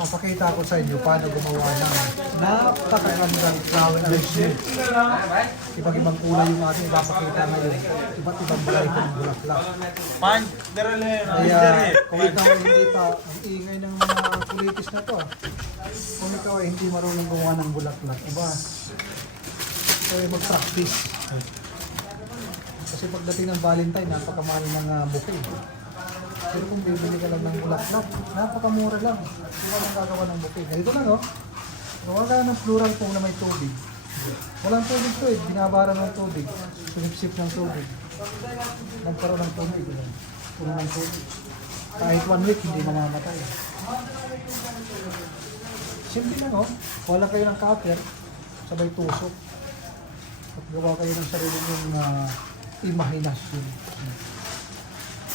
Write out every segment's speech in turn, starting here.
Papakita ko sa inyo paano gumawa ng napakagandang flower arrangement. Ibang-ibang kulay yung ating ipapakita ngayon. Iba't ibang variety ng bulaklak. Kaya kung ikaw ay hindi pa, ang ingay ng mga kulitis na to. Kung ikaw ay hindi marunong gumawa ng bulaklak, iba, ikaw ay mag-practice. Kasi pagdating ng Valentine, napakamahal ng bouquet. Pero kung bibili ka lang ng bulaklak, napakamura lang. Hindi ka lang gagawa ng bouquet. Ganito lang, oh. Gawa ka ng floral foam na may tubig. Walang tubig to eh. Binabara ng tubig. Sunip-sip ng tubig. Nagkaroon ng tubig. Puno ng tubig. Kahit 1 week, hindi mamamatay. Simple lang, oh. Wala kayo ng cutter, sabay tusok. At gawa kayo ng sarili ng imahinasyon.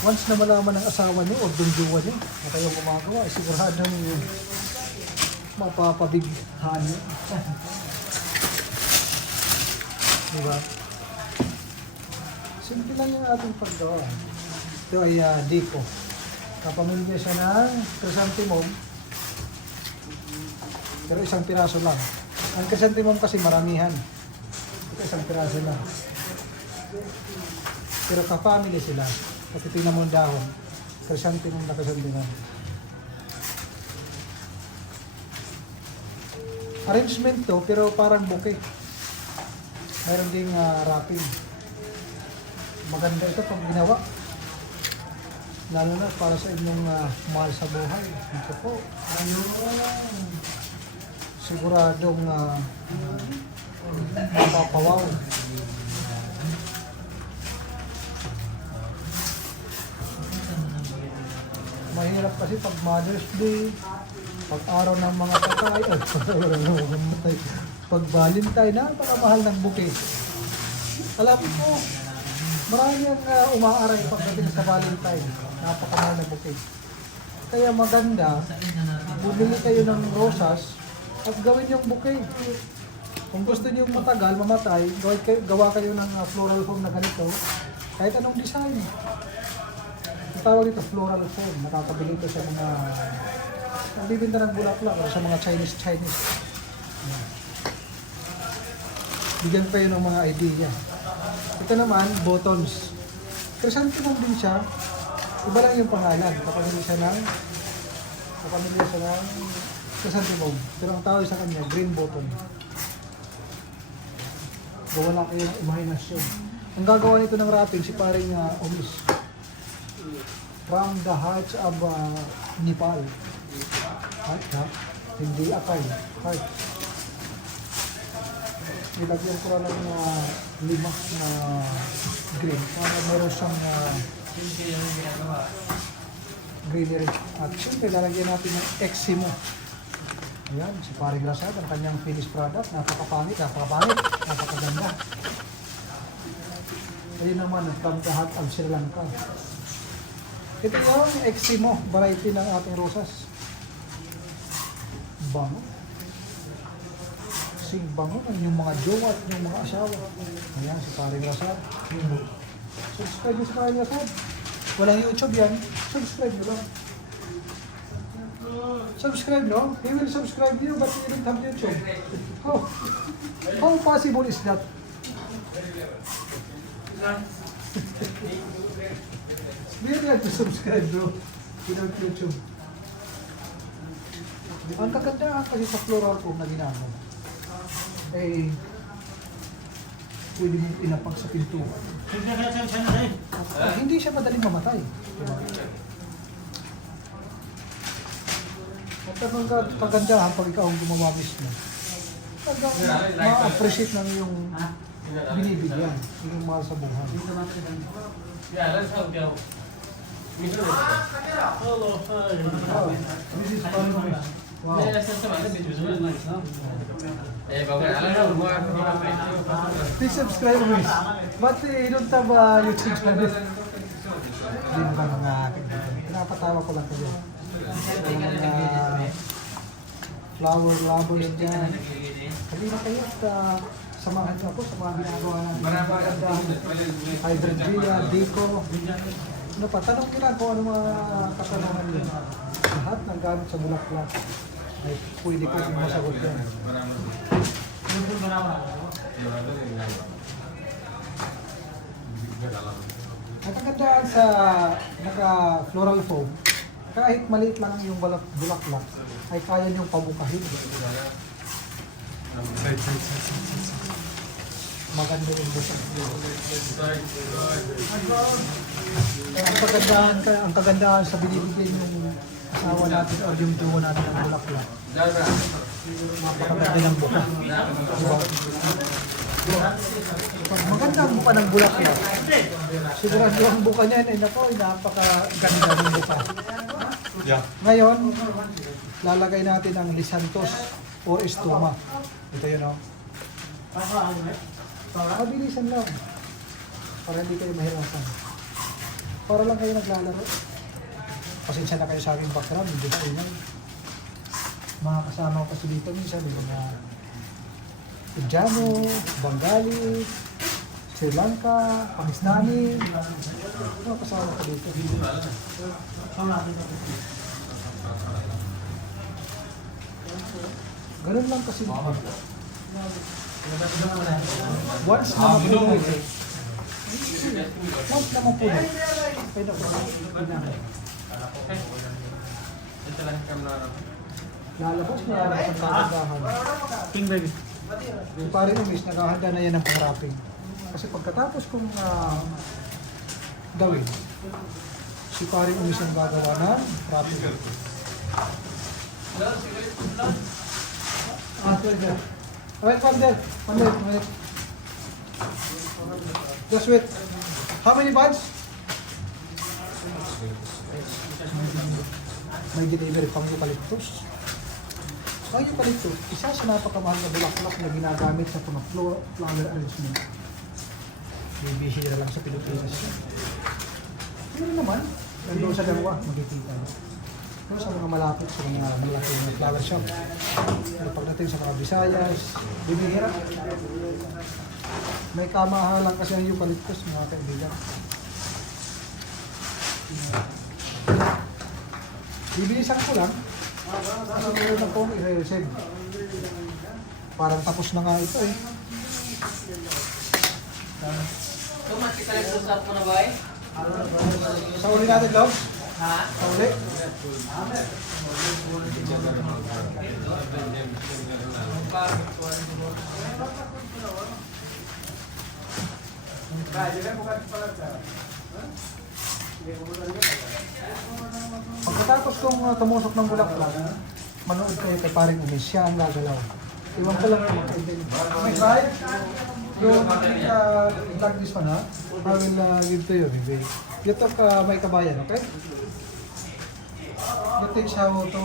Once na malaman ng asawa niyo o dunduwa niyo na kayo gumagawa, sigurado niyo mapapabighan niyo. Diba? Simple lang yung ating paggawa. Ito ay Dico. Kapamilya siya ng chrysanthemum. Pero isang piraso lang. Ang chrysanthemum kasi maramihan. Ito isang piraso lang. Pero kapamilya sila. Kasi tingnan mo ang dahon. Chrysanthemum na chrysanthemum. Arrangement to, pero parang bouquet. Meron ding wrapping. Maganda ito pag ginawa. Lalo na para sa inyong mahal sa buhay. Ito po. Siguradong mapapawaw. Mahirap kasi pag Mother's Day, pag araw ng mga patay, pag Valentine, napakamahal ng bouquet. Alam mo, marami ang umaaray pagdating sa Valentine, napakamahal ng bouquet. Kaya maganda, bumili kayo ng rosas at gawin yung bouquet. Kung gusto niyo matagal, mamatay, gawa kayo ng floral foam na ganito, kahit anong design. Tawag dito floral foam, makakabili ito sa mga nagbibinta ng bulaklak o sa mga Chinese. Bigyan kayo ng mga idea. Ito naman, buttons. Chrysanthemum din siya, iba lang yung pangalan. Kapamilya siya ng chrysanthemum. Pero ang tawag sa kanya, green button. Gawa lang kayo ng imahinasyon. Ang gagawa nito ng wrapping, si paring Omis. From the hearts of Nepal. Heart, ha? Hindi akay. Heart. Nilagyan ko lang ng 5 na green. Para meron siyang greenery. At siyempre, lalagyan natin ng Eximo. Ayan, si Paring Lasad, ang kanyang finished product. Napakapangit, napakaganda. Ayun naman, from the heart of Sri Lanka. Ito yung Eximo, variety ng ating rosas. Bango. Sing bango ng yung mga jowa at yung mga asawa. Ayan, si Paring Lasad. Subscribe nyo si Paring Lasad. Walang YouTube yan. Subscribe nyo lang. Subscribe, no? He will subscribe you but he don't have YouTube. How possible is that? Really have to subscribe, bro. Without YouTube. Ang kagandahan kasi sa floral foam na ginamit, eh, pwede mong inapag sa pintuan. Hindi siya madaling mamatay. Diba? At ang kagandahan pag ikaw ang gumawa mismo, ma-appreciate ng iyong binibigyan, yung mahal sa buhay. Hello, hi. This is fun. Wow. Please subscribe to us. But you don't have a YouTube channel. Hindi mo ka mga pinapatawa ko lang kayo. Mga flower lovers dyan. Sabi na kayo at samahan niyo ako sa mga ginagawa ng Hydrangea, Dico. Ano pa, tanong nila kung ano mga katanungan nyo. Lahat ng gamit sa bulaklak. ay pwede ko yung masagot yan. Ang kagandaan sa naka-floral foam, kahit maliit lang yung bulaklak, ay kaya niyong pabukahin. Maganda yung busak. Kaya ang kagandahan sa binibigay ng asawa natin o yung duo natin ng bulaklak, napakaganda ng buka. Diba? Pag maganda ang buka ng bulaklak, sigurado ang buka niyan ay nako, napakaganda ng buka. Ngayon, lalagay natin ang lisantos o estoma. Ito yun, o. Mabilisan lang. Para hindi kayo mahirapan. Para lang kayo naglalaro. Pasensya na kayo sa aking background, hindi ko ingay. Mga kasama ko kasi dito minsan, yung mga Indiano, Bengali, Sri Lanka, Pakistani. Mga kasama ko dito. Ganun lang kasi. Once na mapuno, once na mapuno, pwede ko lalabas na yan ang kagandahan. King baby. Si pare Umis, naghahanda na yan ng pang-wrapping. Kasi pagkatapos kong gawin, si pare Umis ang gagawa ng wrapping. Wait, one minute. Just wait. How many bags? May delivery pang eucalyptus. Ang eucalyptus, isa sa napakamahal na bulaklak na ginagamit sa flower arrangement. Bibihira lang sa Pilipinas. Pero naman, nandun sa dalawa, magkikita. Pero sa mga malapit, sa mga malaking flower shop. Pero pagdating sa mga Visayas, bibihira. May kamahalan kasi ang eucalyptus, mga kaibigan. Bibilisan ko lang. Kasi meron na pong i-receive. Parang tapos na nga ito eh. Tumat kita lang sa mo na ba eh? Sa uli natin, Love? Ha? Sa uli? Pagkatapos kong tumusok ng bulaklak, manood kayo kay paring Umis, siya ang gagalaw. Iwan ko lang ang mga kaibigan. Okay, bye. Yung like this one, ha? I will give to you, baby. You talk may kabayan, okay? That is how to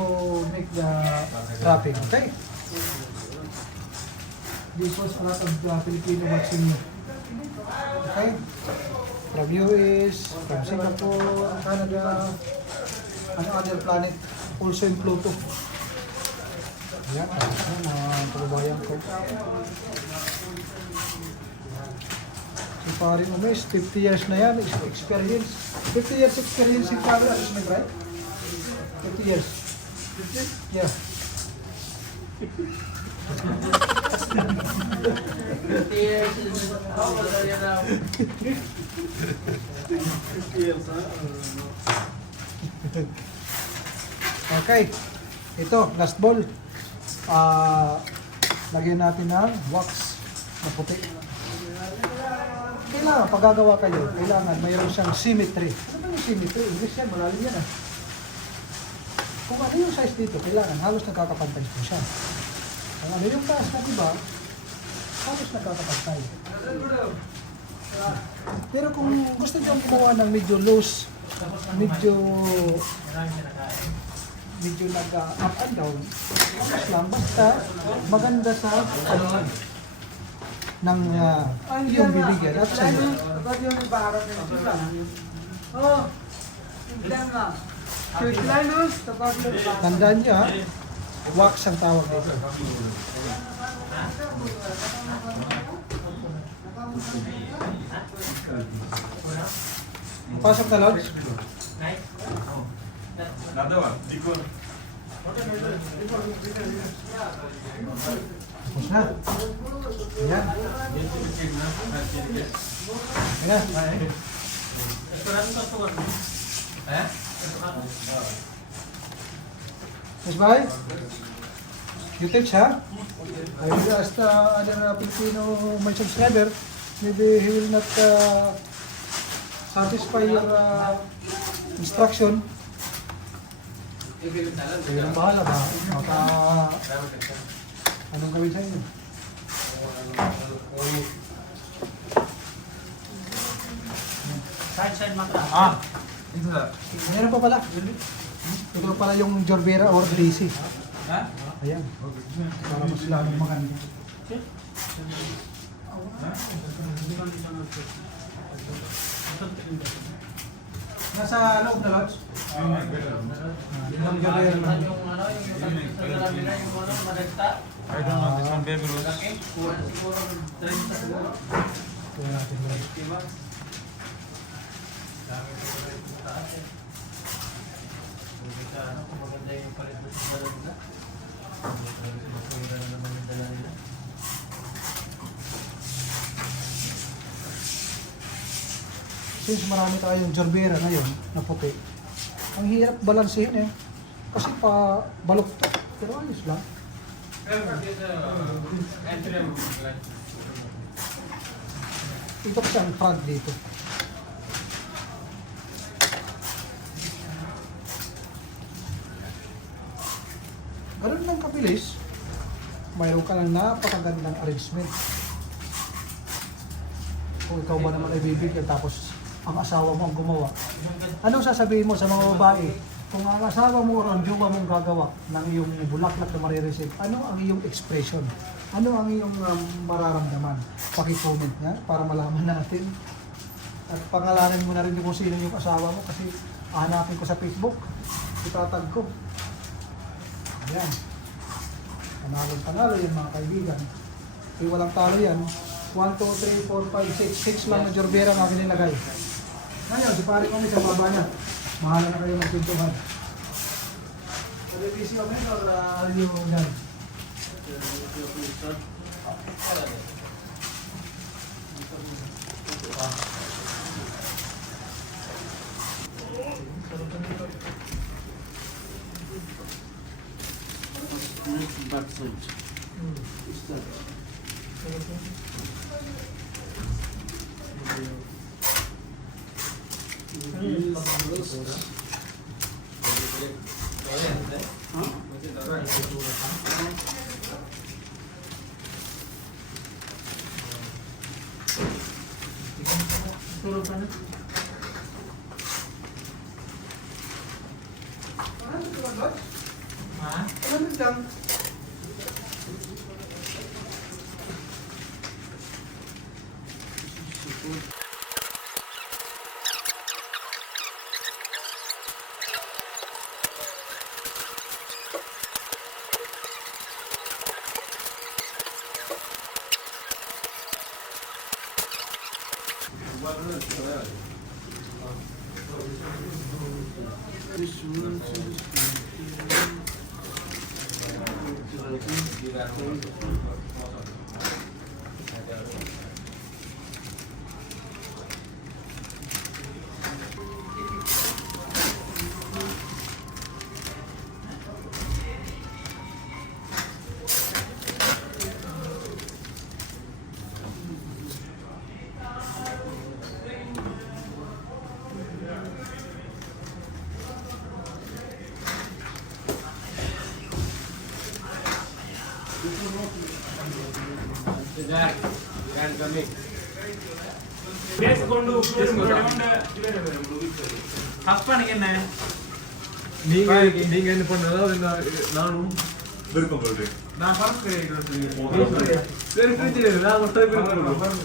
make the wrapping, okay? This was a lot of Filipino watching me. Okay? From US, from Singapore, Canada, and other planet, also in Pluto. Yan, ang kababayan ko. Si Paring Umis, 50 years na yan, experience. 50 years experience in travel assessment, right? 50 years. Yeah. Okay. Ito, last ball. Lagyan natin ng wax na puti. Kailangan, pag gagawa kayo, kailangan mayroon siyang symmetry. Ano ba yung symmetry? English yan, malalim yan ah. Kung ano yung size dito, kailangan halos nagkakapantay po siya. Kung ano yung taas na iba, halos nagkakapantay. Pero kung gusto nyo gumawa ng medyo loose, medyo nag-up and down, tapos lang, basta maganda sa kalingan ng iyong bibigyan at sa iyo. Tandaan niyo ha, wax ang tawag dito. Pasok na, Lods. Tapos na. Ayan. Ayan. Mas bahay? You teach, ha? I will ask the other Filipino my subscriber. Maybe he will not satisfy your instruction. Kayo nang bahala ba? Anong gawin sa inyo? Side mata. Ito na. Meron pa pala. Ito pala yung Jorbera or DC. Ha? Ayan. Para mas lalong maganda. Nasa loob na lods? Yung Jorbera na. Yung ano, yung sa nila, yung ano, madagta. I don't know, this one baby rose. Laki. Siguro 30 siguro. Kuha natin lods. Diba? Ano, kung maganda yung palit mo sa dala nila. Masira na naman yung dala nila. Since marami tayong Jorbera ngayon na puti, ang hirap balansehin eh. Kasi pa baluktot. Pero ayos lang. Ito kasi ang frog dito. Ganun lang kabilis. Mayroon ka ng napakagandang arrangement. Kung ikaw ba naman ay bibigyan tapos ang asawa mo ang gumawa. Anong sasabihin mo sa mga babae? Kung ang asawa mo o ang jowa mong gagawa ng iyong bulaklak na marireceive, ano ang iyong expression? Ano ang iyong mararamdaman? Paki-comment nga para malaman natin. At pangalanan mo na rin kung sino yung asawa mo kasi hanapin ko sa Facebook. Itatag ko. Ayan. Panalo yan mga kaibigan. Kaya walang talo yan. 1, 2, 3, 4, 5, 6. 6 lang na Jorbera ang akin nilagay. Ngayon, si pare kami sa baba na. Mahala na kayo magpintuhan. Sabi, busy kami or are you done? Tulog ka na. Ha? Ano lang? ಹಪ್ಪನಿಗೆನ್ನೆ நீங்க என்ன பண்ணாலும் நானும் விருப்பம் பண்றேன் நான் பரப்பு சரி பிரச்சனை இல்லை நான் மட்டும் விருப்பம்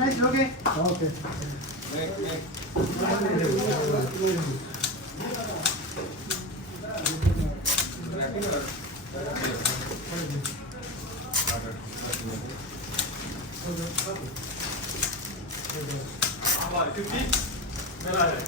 Nice, okay? Okay. 아마 50? 메가네.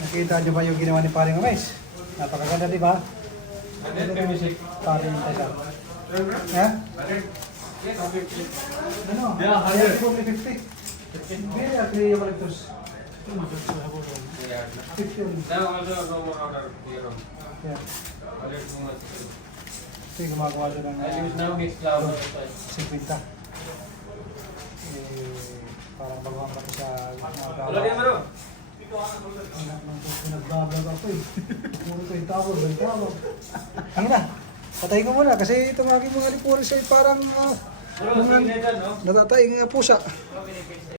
Nakita niyo ba yung ginawa ni Paring Umes? Napakaganda, di ba? Ada ke musik? Paring Tesa. Ha? Ano? Ya, Kaya 100. siguro may 50. Hindi, agree yung collectors. 50 yun. Saya masuk nomor order zero. Yeah. Balik semua. Ito yung gumagawa doon ng I use now mix cloud. 50. Parang baguhan kami sa mga Kalau dia baru. Nagbablog ako eh. Puro ko yung tawag, yung tawag. Ano na? Patayin ko muna kasi itong aking mga lipuris ay parang Bro, signature no? natataing pusa.